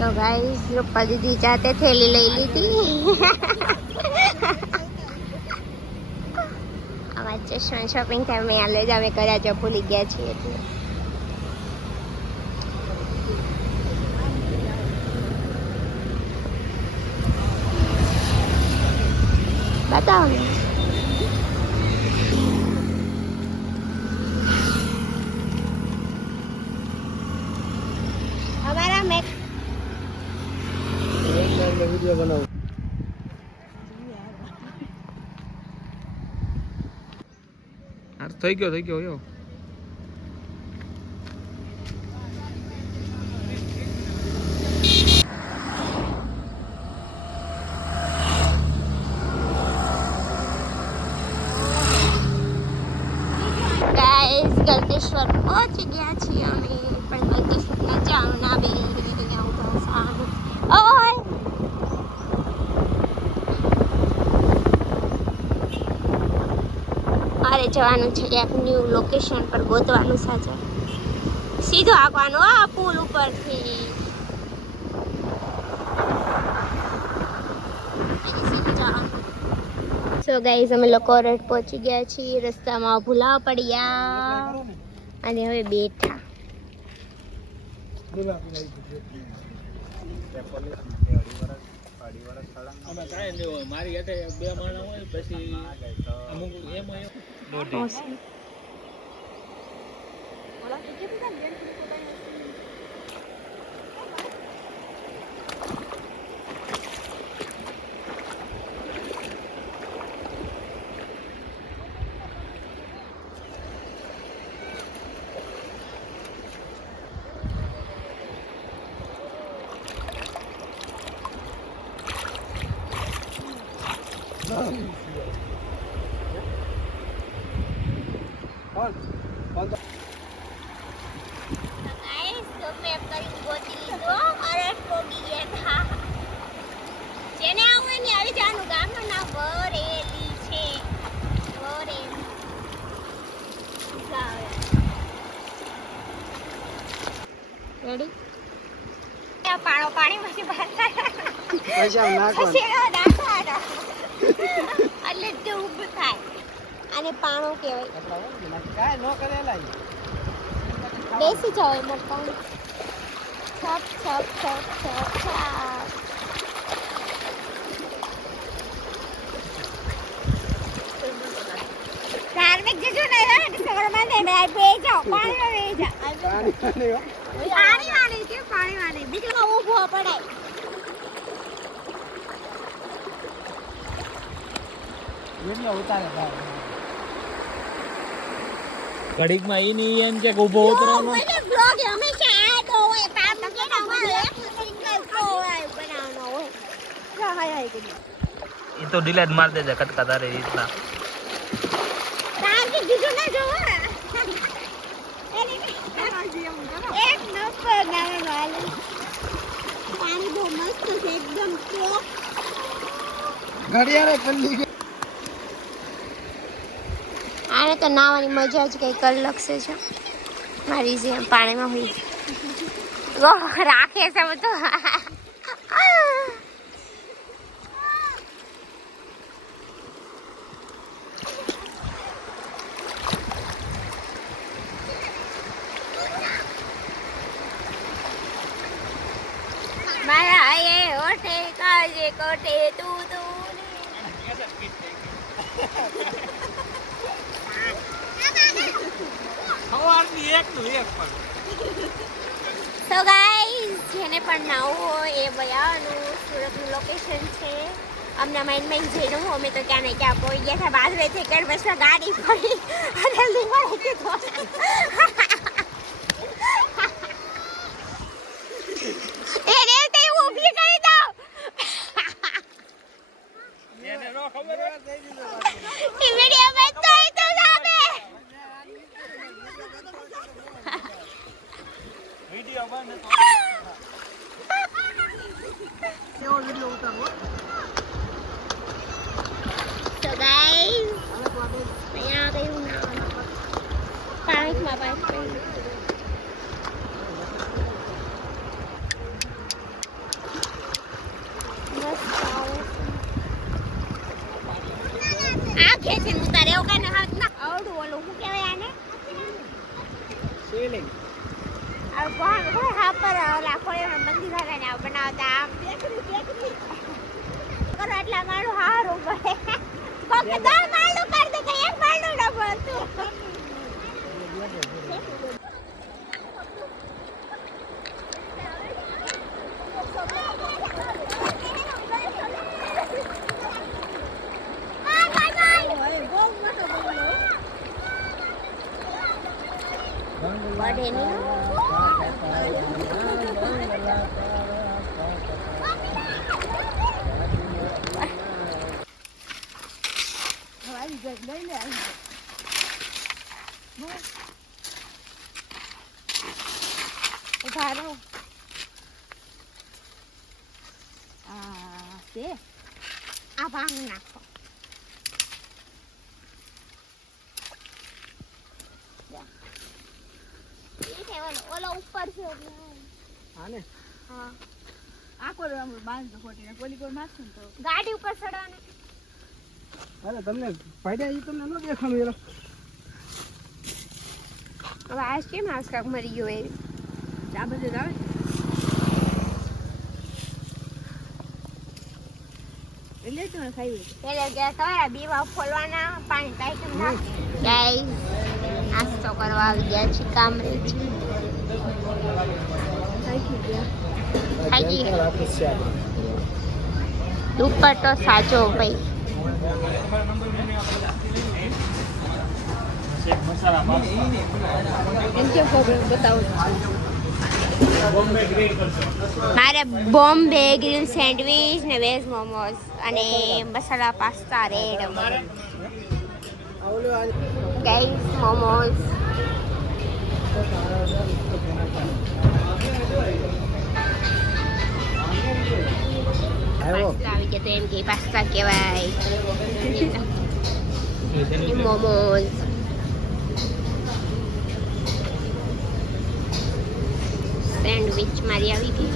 તો ગાઈસ રૂપા દીદી જાતે થેલી લઈ લીધી. આમાં ચશ્મા શોપિંગ થાય મેં હાલ જ અમે કર્યા જો ભૂલી ગયા છીએ એટલે બતાવો ને. અમારા મેક વિડિયો બનાવો. થઈ ગયો યો. ગાઈસ ગલતેશ્વર પહોંચી ગયા છીએ અમે પણ ગલતેશ્વરના ચાવના બે ઓય મારે જવાનું છે એક ન્યૂ લોકેશન પર ગોતવાનું સાચા સીધો આગવાનું આ પુલ ઉપરથી સો ગાઈઝ અમે લોકો રેડ પહોંચી ગયા છીએ રસ્તામાં ભૂલા પડ્યા અને હવે બેઠા મારી બે માણસ હોય પછી અમુક એમ હોય જેને આવું ને આવી જવાનું ગામનું નામ વરેલી છે વરેલી રેડી પાણી પછી બહાર એટલે તે ઊભું થાય અને પાણો કહેવાય બેસી જાવ એમાં પાણી છપ છપ છપ છપ છપ ધાર્મિક જજો ને સગળમાં ને બે જાઓ પાણીમાં બે જાઓ પાણી બીજું ઊભો પડાય ઘડીક માં ઈ ની એમ કે ઉભો ઉતરવાનો મને બ્લોગ હંમેશા આ તો હોય પાપ કે ના હોય સિંગલ કો હોય બનાવવાનો હોય હાય કે ઈ તો ડિલીટ માર દેજે કટકા તારે રીતના તારે બીજું ના જોવો એક નંબર નામે વાલે પાણી બહુ મસ્ત છે એકદમ ચોક ઘડિયાળે પલ્લી ગઈ આને તો નાવાની મજા જ કંઈક અલગ છે મારી જેમ પાણીમાં હોય રાખે છે બધું મારા એ ઓઠે કાજે કોઠે તું So guys, જેને પણ નાવું હોય એ ભયાનું સુરતનું લોકેશન છે અમના માઇન્ડમાં જઈને અમે તો ક્યાં ને ક્યાં પહોંચી ગયા હતા બાજરેથી કે બસ ગાડી પડી અને લીંગવા કીધો એને તે ઊભી કરી દો એને નો ખબર એ વિડિયો માં તો જાવે વિડિયો બને તો કેવો વિડિયો ઉતારવો So guys, અહીંયા ગયું ના પાણીમાં પાસ કરી હતા આમ કરો એટલા મારું હારું પડે કોકે 10 માળું કર દે કે એક માળું ન બોલતું પડે નહીં ઉભા રહો આ ભાંગ નાખો ઓલો ઉપર છે આને હા આ કોર આમ બાંધ ખોટીને કોલી કોર નાખશું ને તો ગાડી ઉપર ચડવાનું અરે તમને ફાયદા ઈ તમને ન દેખાણું યાર હવે આજ કેમ આજ કાક મરી ગયો એ આ બધે આવે એટલે તો ખાઈ પેલે ગયા તમારા બીવા ફોલવાના પાણી ટાઈટમ નાખ ગાઈસ નાસ્તો કરવા આવી ગયા છે કામરેજ ખાઈ ગયા દુપટ્ટો સાચો ભાઈ મારે બોમ્બે ગ્રીલ સેન્ડવિચ ને વેજ મોમોસ અને masala pasta red guys momos pasta આવી ગયા તો એમ કે પાસ્તા કહેવાય મોમોસ સેન્ડવિચ મારી આવી ગઈ